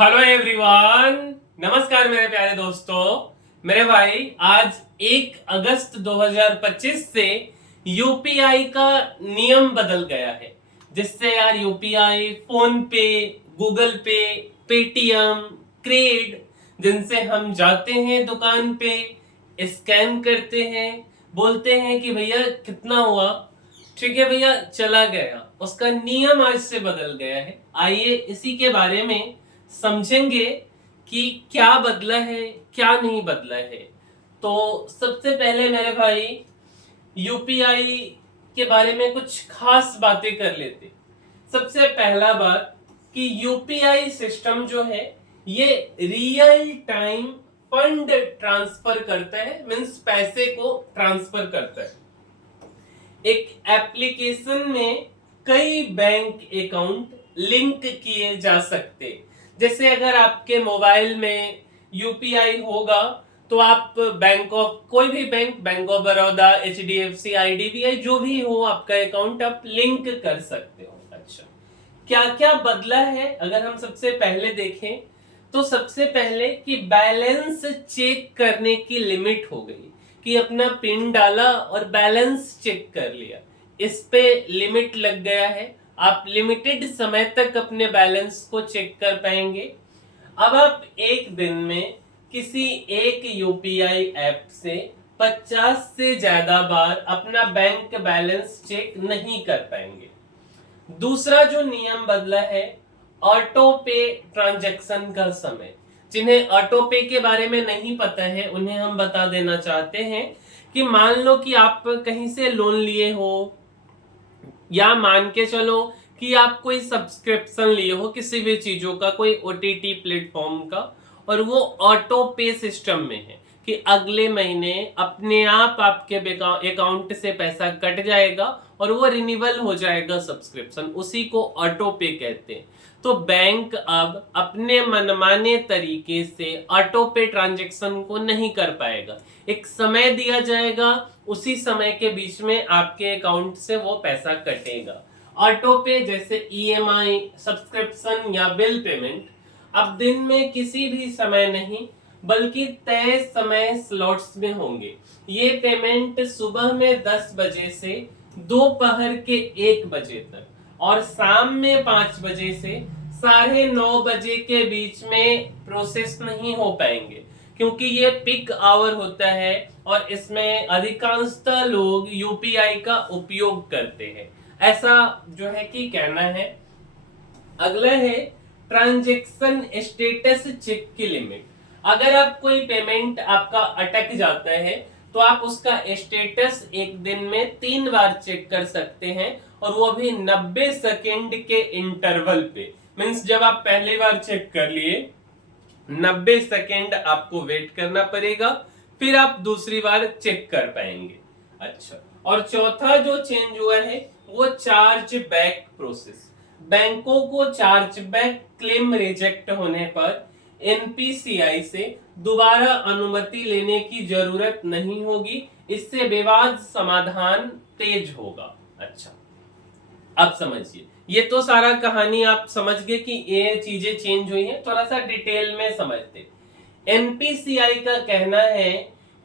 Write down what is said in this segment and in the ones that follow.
Hello everyone, नमस्कार मेरे प्यारे दोस्तों। मेरे भाई, आज 1 अगस्त 2025 से यूपीआई का नियम बदल गया है, जिससे यार यूपीआई, फोन पे, गूगल पे, पेटीएम, क्रेड, जिनसे हम जाते हैं दुकान पे, स्कैन करते हैं, बोलते हैं कि भैया कितना हुआ, ठीक है भैया, चला गया, उसका नियम आज से बदल गया है। आइए इसी के बारे में समझेंगे कि क्या बदला है, क्या नहीं बदला है। तो सबसे पहले मेरे भाई, यूपीआई के बारे में कुछ खास बातें कर लेते। सबसे पहला बात कि यूपीआई सिस्टम जो है ये रियल टाइम फंड ट्रांसफर करता है, मींस पैसे को ट्रांसफर करता है। एक एप्लीकेशन में कई बैंक अकाउंट लिंक किए जा सकते। जैसे अगर आपके मोबाइल में यूपीआई होगा तो आप बैंक ऑफ कोई भी bank of Baroda, HDFC, IDBI, जो भी हो आपका अकाउंट, आप लिंक कर सकते हो। अच्छा, क्या क्या बदला है अगर हम सबसे पहले देखें तो सबसे पहले कि बैलेंस चेक करने की लिमिट हो गई, कि अपना पिन डाला और बैलेंस चेक कर लिया, इस पे लिमिट लग गया है। आप लिमिटेड समय तक अपने बैलेंस को चेक कर पाएंगे। अब आप एक दिन में किसी एक यूपीआई ऐप से 50 से ज्यादा बार अपना बैंक बैलेंस चेक नहीं कर पाएंगे। दूसरा जो नियम बदला है, ऑटो पे ट्रांजैक्शन का समय। जिन्हें ऑटो पे के बारे में नहीं पता है उन्हें हम बता देना चाहते हैं कि मान लो कि आप कहीं से लोन लिए हो, या मान के चलो कि आप कोई सब्सक्रिप्शन लिए हो किसी भी चीजों का, कोई ओटीटी प्लेटफॉर्म का, और वो ऑटो पे सिस्टम में है कि अगले महीने अपने आप आपके अकाउंट से पैसा कट जाएगा और वो रिन्यूअल हो जाएगा सब्सक्रिप्शन, उसी को ऑटो पे कहते हैं। तो बैंक अब अपने मनमाने तरीके से ऑटो पे ट्रांजैक्शन को नहीं कर पाएगा। एक समय दिया जाएगा, उसी समय के बीच में आपके अकाउंट से वो पैसा कटेगा। ऑटो पे जैसे ईएमआई, सब्सक्रिप्शन या बिल पेमेंट अब दिन में किसी भी समय नहीं बल्कि तय समय स्लॉट्स में होंगे। ये पेमेंट सुबह में 10 बजे से दोपहर के 1 बजे तक और शाम में 5 बजे से 9:30 बजे के बीच में प्रोसेस नहीं हो पाएंगे, क्योंकि ये पिक आवर होता है और इसमें अधिकांशतः लोग यूपीआई का उपयोग करते हैं, ऐसा जो है कि कहना है। अगला है ट्रांजैक्शन स्टेटस चेक की लिमिट। अगर आप कोई पेमेंट आपका अटक जाता है तो आप उसका स्टेटस एक दिन में 3 बार चेक कर सकते हैं, और वो भी 90 सेकेंड के इंटरवल पे। मींस जब आप पहली बार चेक कर लिए 90 सेकेंड आपको वेट करना पड़ेगा, फिर आप दूसरी बार चेक कर पाएंगे। अच्छा, और चौथा जो चेंज हुआ है वो चार्ज बैक प्रोसेस। बैंकों को चार्ज बैक क्लेम रिजेक्ट होने पर एनपीसीआई से दोबारा अनुमति लेने की जरूरत नहीं होगी। इससे विवाद समाधान तेज होगा। अच्छा, अब समझिए, ये तो सारा कहानी आप समझ गए कि ये चीजें चेंज हुई हैं। थोड़ा सा डिटेल में समझते। एनपीसीआई का कहना है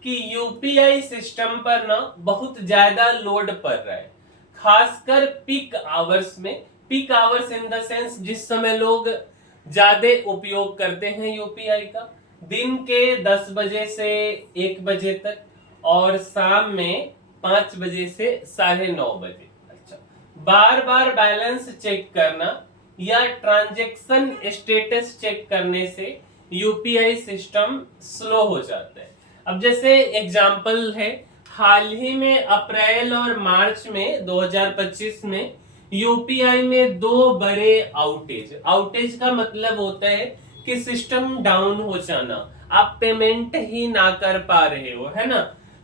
कि यूपीआई सिस्टम पर ना बहुत ज्यादा लोड पड़ रहा है, खासकर पीक आवर्स में। Peak hours in the sense जिस समय लोग ज्यादा उपयोग करते हैं यूपीआई का, दिन के 10 बजे से 1 बजे तक और शाम में 5 बजे से 9:30 बजे। अच्छा, बार बार बैलेंस चेक करना या ट्रांजैक्शन स्टेटस चेक करने से यूपीआई सिस्टम स्लो हो जाता है। अब जैसे एग्जांपल है, हाल ही में अप्रैल और मार्च में 2025 में यूपीआई में 2 बड़े आउटेज का मतलब होता है कि सिस्टम डाउन हो जाना, आप पेमेंट ही ना कर पा रहे हो, है ना।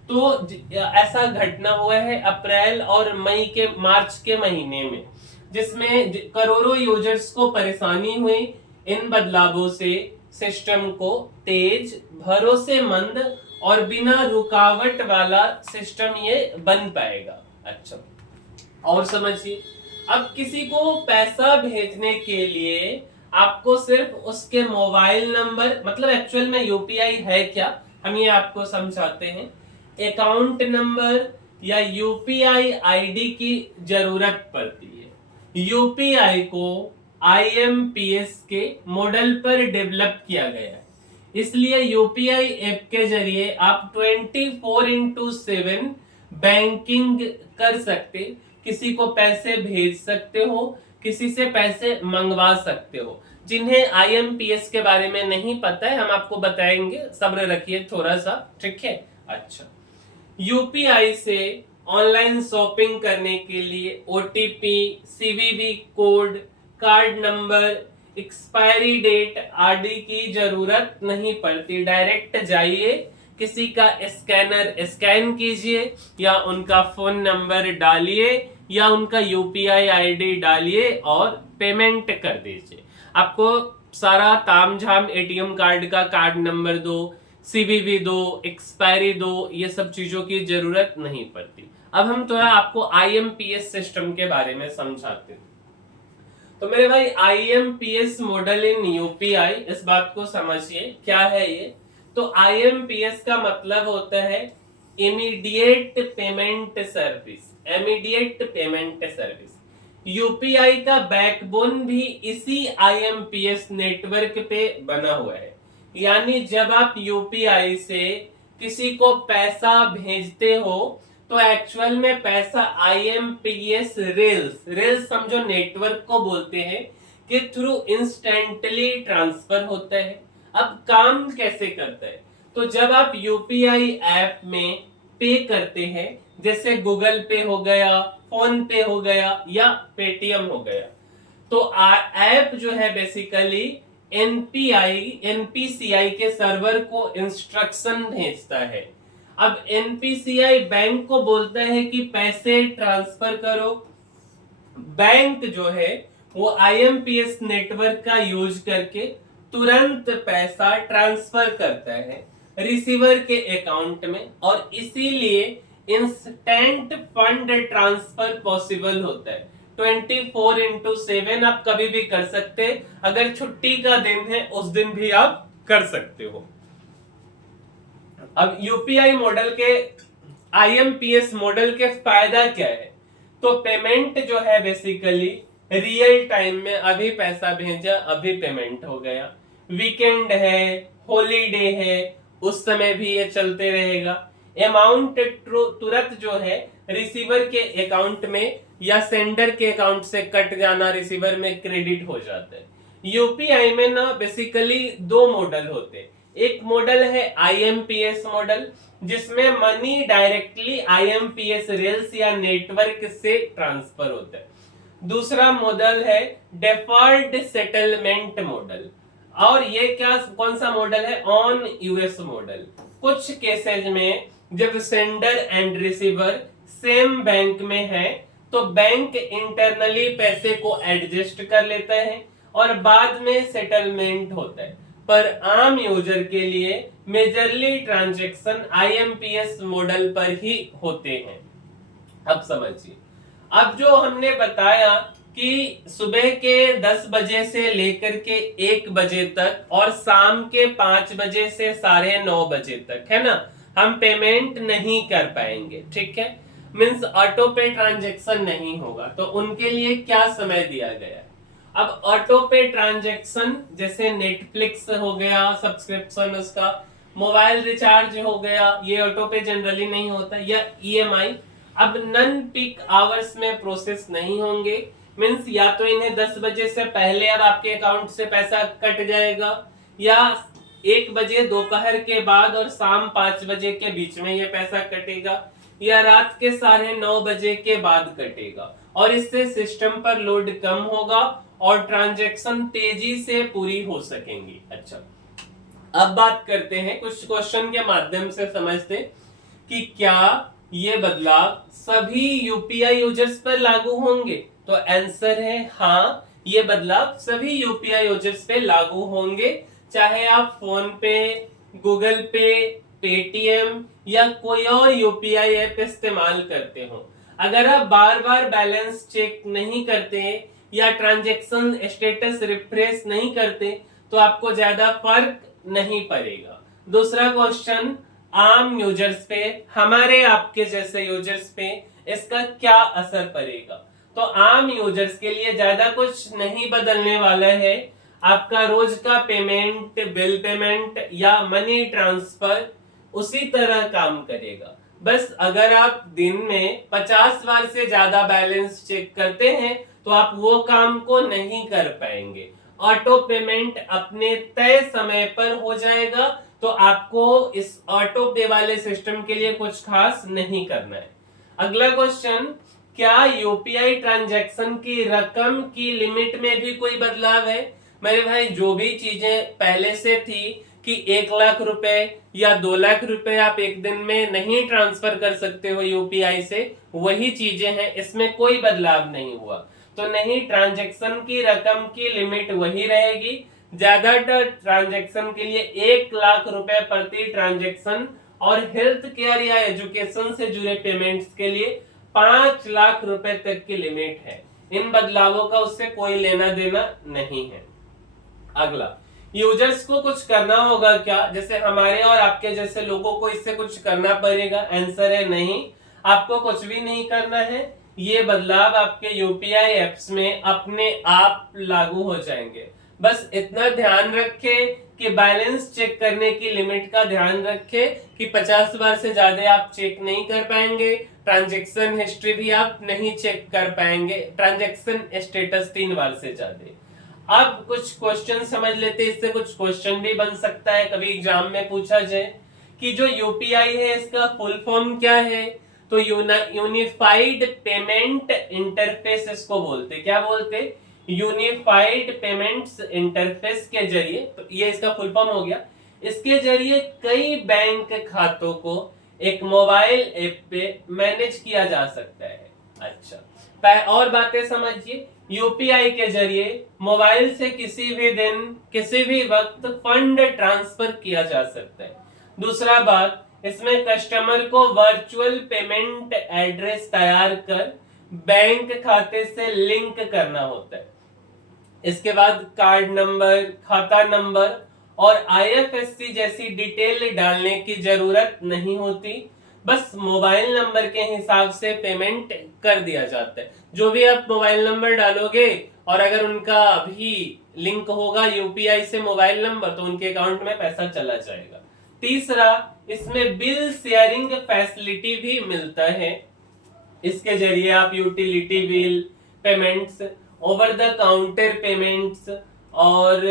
तो ऐसा घटना हुआ है अप्रैल और मार्च के महीने में, जिसमें करोड़ों यूजर्स को परेशानी हुई। इन बदलावों से सिस्टम को तेज, भरोसेमंद और बिना रुकावट वाला सिस्टम ये बन पाएगा। अच्छा, और समझिए, अब किसी को पैसा भेजने के लिए आपको सिर्फ उसके मोबाइल नंबर, मतलब एक्चुअल में यूपीआई है क्या, हम ये आपको समझाते हैं। अकाउंट नंबर या यूपीआई आईडी की जरूरत पड़ती है। यूपीआई को आईएमपीएस के मॉडल पर डेवलप किया गया है, इसलिए यूपीआई ऐप के जरिए आप 24/7 बैंकिंग कर सकते, किसी को पैसे भेज सकते हो, किसी से पैसे मंगवा सकते हो। जिन्हें आईएमपीएस के बारे में नहीं पता है हम आपको बताएंगे, सब्र रखिए थोड़ा सा, ठीक है। अच्छा, यूपीआई से ऑनलाइन शॉपिंग करने के लिए OTP, CVV code, card number, expiry date आदि की जरूरत नहीं पड़ती। डायरेक्ट जाइए, किसी का स्कैनर स्कैन कीजिए या उनका फोन नंबर डालिए या उनका यूपीआई आईडी डालिए और पेमेंट कर दीजिए। आपको सारा तामझाम एटीएम कार्ड का कार्ड नंबर दो, सीवीवी दो, एक्सपायरी दो, ये सब चीजों की जरूरत नहीं पड़ती। अब हम थोड़ा आपको आईएमपीएस सिस्टम के बारे में समझाते हैं। तो मेरे भाई आईएमपीएस मॉडल इन यूपीआई, इस बात को समझिए क्या है ये। तो आईएमपीएस का मतलब होता है immediate payment service, immediate payment service. UPI का बैकबोन भी इसी आईएमपीएस नेटवर्क पे बना हुआ है। यानी जब आप यूपीआई से किसी को पैसा भेजते हो तो एक्चुअल में पैसा आईएमपीएस रेल्स समझो नेटवर्क को बोलते हैं कि थ्रू इंस्टेंटली ट्रांसफर होता है। अब काम कैसे करता है, तो जब आप यूपीआई ऐप में पे करते हैं, जैसे गूगल पे हो गया, फोन पे हो गया या पेटीएम हो गया, तो ऐप जो है बेसिकली एनपीसीआई के सर्वर को इंस्ट्रक्शन भेजता है। अब एनपीसीआई बैंक को बोलता है कि पैसे ट्रांसफर करो। बैंक जो है वो आईएमपीएस नेटवर्क का यूज करके तुरंत पैसा ट्रांसफर करता है रिसीवर के अकाउंट में, और इसीलिए इंस्टेंट फंड ट्रांसफर पॉसिबल होता है। 24/7 आप कभी भी कर सकते, अगर छुट्टी का दिन है उस दिन भी आप कर सकते हो। अब यूपीआई मॉडल के, आईएमपीएस मॉडल के फायदा क्या है, तो पेमेंट जो है बेसिकली रियल टाइम में, अभी पैसा भेजा अभी पेमेंट हो गया। वीकेंड है, हॉलीडे है, उस समय भी ये चलते रहेगा। अमाउंट तुरंत जो है रिसीवर के अकाउंट में या सेंडर के अकाउंट से कट जाना रिसीवर में क्रेडिट हो जाता है। यूपीआई में ना बेसिकली दो मॉडल होते हैं। एक मॉडल है आईएमपीएस मॉडल, जिसमें मनी डायरेक्टली आईएमपीएस रेल्स या नेटवर्क से ट्रांसफर होता है। दूसरा मॉडल है डेफर्ड सेटलमेंट मॉडल, और ये क्या, कौन सा मॉडल है, ऑन यूएस मॉडल। कुछ केसेज में जब sender and receiver same bank में है तो बैंक इंटरनली पैसे को एडजस्ट कर लेता है और बाद में सेटलमेंट होता है। पर आम यूजर के लिए मेजरली ट्रांजैक्शन आईएमपीएस मॉडल पर ही होते हैं। अब समझिए, अब जो हमने बताया कि सुबह के 10 बजे से लेकर के 1 बजे तक और शाम के 5 बजे से 9:30 बजे तक, है ना, हम पेमेंट नहीं कर पाएंगे, ठीक है, मींस ऑटो पे ट्रांजैक्शन नहीं होगा। तो उनके लिए क्या समय दिया गया है। अब ऑटो पे ट्रांजैक्शन जैसे नेटफ्लिक्स हो गया सब्सक्रिप्शन, उसका मोबाइल रिचार्ज हो गया, ये ऑटो पे जनरली नहीं होता, या ईएमआई अब नन पीक आवर्स में प्रोसेस नहीं होंगे। मींस या तो इन्हें 10 बजे से पहले अब आपके अकाउंट से पैसा कट जाएगा, या 1 बजे दोपहर के बाद और शाम 5 बजे के बीच में ये पैसा कटेगा, या रात के 9:30 बजे के बाद कटेगा, और इससे सिस्टम पर लोड कम होगा और ट्रांजैक्शन तेजी से पूरी हो सकेंगी। अच्छा, अब बात करते हैं, कुछ क्वेश्चन के माध्यम से समझते कि क्या ये बदलाव सभी यूपीआई यूजर्स पर लागू होंगे। तो आंसर है हाँ, ये बदलाव सभी यूपीआई यूजर्स पे लागू होंगे, चाहे आप फोन पे, गूगल पे, पेटीएम या कोई और यूपीआई ऐप इस्तेमाल करते हो। अगर आप बार बार बैलेंस चेक नहीं करते या ट्रांजैक्शन स्टेटस रिफ्रेश नहीं करते तो आपको ज्यादा फर्क नहीं पड़ेगा। दूसरा क्वेश्चन, आम यूजर्स पे, हमारे आपके जैसे यूजर्स पे इसका क्या असर पड़ेगा? तो आम यूजर्स के लिए ज्यादा कुछ नहीं बदलने वाला है। आपका रोज का पेमेंट, बिल पेमेंट या मनी ट्रांसफर उसी तरह काम करेगा। बस अगर आप दिन में 50 बार से ज्यादा बैलेंस चेक करते हैं तो आप वो काम को नहीं कर पाएंगे। ऑटो पेमेंट अपने तय समय पर हो जाएगा, तो आपको इस ऑटो पे वाले सिस्टम के लिए कुछ खास नहीं करना है। अगला क्वेश्चन, क्या यूपीआई ट्रांजैक्शन की रकम की लिमिट में भी कोई बदलाव है? मेरे भाई, जो भी चीजें पहले से थी कि 1 लाख रुपए या 2 लाख रुपए आप एक दिन में नहीं ट्रांसफर कर सकते हो यूपीआई से, वही चीजें हैं, इसमें कोई बदलाव नहीं हुआ। तो नहीं, ट्रांजैक्शन की रकम की लिमिट वही रहेगी। ज्यादातर ट्रांजैक्शन के लिए 1 लाख रुपए प्रति ट्रांजैक्शन और हेल्थ केयर या एजुकेशन से जुड़े पेमेंट्स के लिए 5 लाख रुपए तक की लिमिट है। इन बदलावों का उससे कोई लेना देना नहीं है। अगला, यूजर्स को कुछ करना होगा क्या? जैसे हमारे और आपके जैसे लोगों को इससे कुछ करना पड़ेगा? आंसर है नहीं, आपको कुछ भी नहीं करना है। ये बदलाव आपके यूपीआई एप्स में अपने आप लागू हो जाएंगे। बस इतना ध्यान रखें कि बैलेंस चेक करने की लिमिट का ध्यान रखें कि 50 बार से ज्यादा आप चेक नहीं कर पाएंगे। ट्रांजैक्शन हिस्ट्री भी आप नहीं चेक कर पाएंगे। ट्रांजैक्शन स्टेटस 3 बार से ज्यादा। अब कुछ क्वेश्चन समझ लेते, इससे कुछ क्वेश्चन भी बन सकता है, कभी एग्जाम में पूछा जाए कि जो यूपीआई है इसका फुल फॉर्म क्या है? तो यूनिफाइड पेमेंट इंटरफेस इसको बोलते। क्या बोलते? यूनिफाइड पेमेंट्स इंटरफेस के जरिए, तो ये इसका फुल फॉर्म हो गया। इसके जरिए कई बैंक खातों को एक मोबाइल ऐप पे मैनेज किया जा सकता है। अच्छा, और बातें समझिए। यूपीआई के जरिए मोबाइल से किसी भी दिन, किसी भी वक्त फंड ट्रांसफर किया जा सकता है। दूसरा बात, इसमें कस्टमर को वर्चुअल पेमेंट एड्रेस तैयार कर बैंक खाते से लिंक करना होता है। इसके बाद कार्ड नंबर, खाता नंबर और आईएफएससी जैसी डिटेल डालने की जरूरत नहीं होती। बस मोबाइल नंबर के हिसाब से पेमेंट कर दिया जाता है। जो भी आप मोबाइल नंबर डालोगे और अगर उनका अभी लिंक होगा यूपीआई से मोबाइल नंबर, तो उनके अकाउंट में पैसा चला जाएगा। तीसरा, इसमें बिल शेयरिंग फैसिलिटी भी मिलता है। इसके जरिए आप utility bill payments, over the counter payments और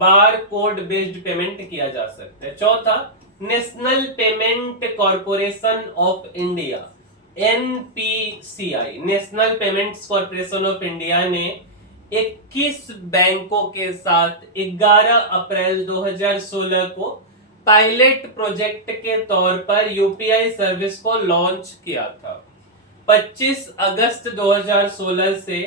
बार कोड बेस्ड पेमेंट किया जा सकता है। चौथा, national payment corporation of India NPCI, national payments corporation of India ने 21 बैंकों के साथ 11 अप्रैल 2016 को पायलट प्रोजेक्ट के तौर पर यूपीआई सर्विस को लॉन्च किया था। 25 अगस्त 2016 से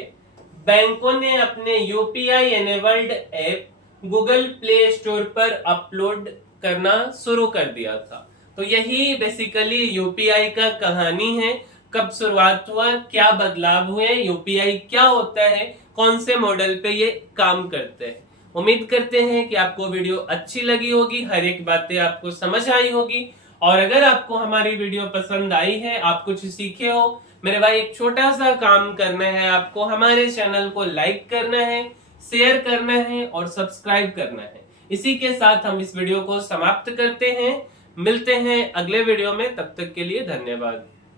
बैंकों ने अपने UPI enabled app Google play store पर अपलोड करना शुरू कर दिया था। तो यही बेसिकली यूपीआई का कहानी है। कब शुरुआत हुआ, क्या बदलाव हुए, यूपीआई क्या होता है, कौन से मॉडल पे ये काम करते हैं। उम्मीद करते हैं कि आपको वीडियो अच्छी लगी होगी, हर एक बातें आपको समझ आई होगी। और अगर आपको हमारी वीडियो पसंद आई है, आप कुछ सीखे हो, मेरे भाई एक छोटा सा काम करना है, आपको हमारे चैनल को लाइक करना है, शेयर करना है और सब्सक्राइब करना है। इसी के साथ हम इस वीडियो को समाप्त करते हैं। मिलते हैं अगले वीडियो में, तब तक के लिए धन्यवाद।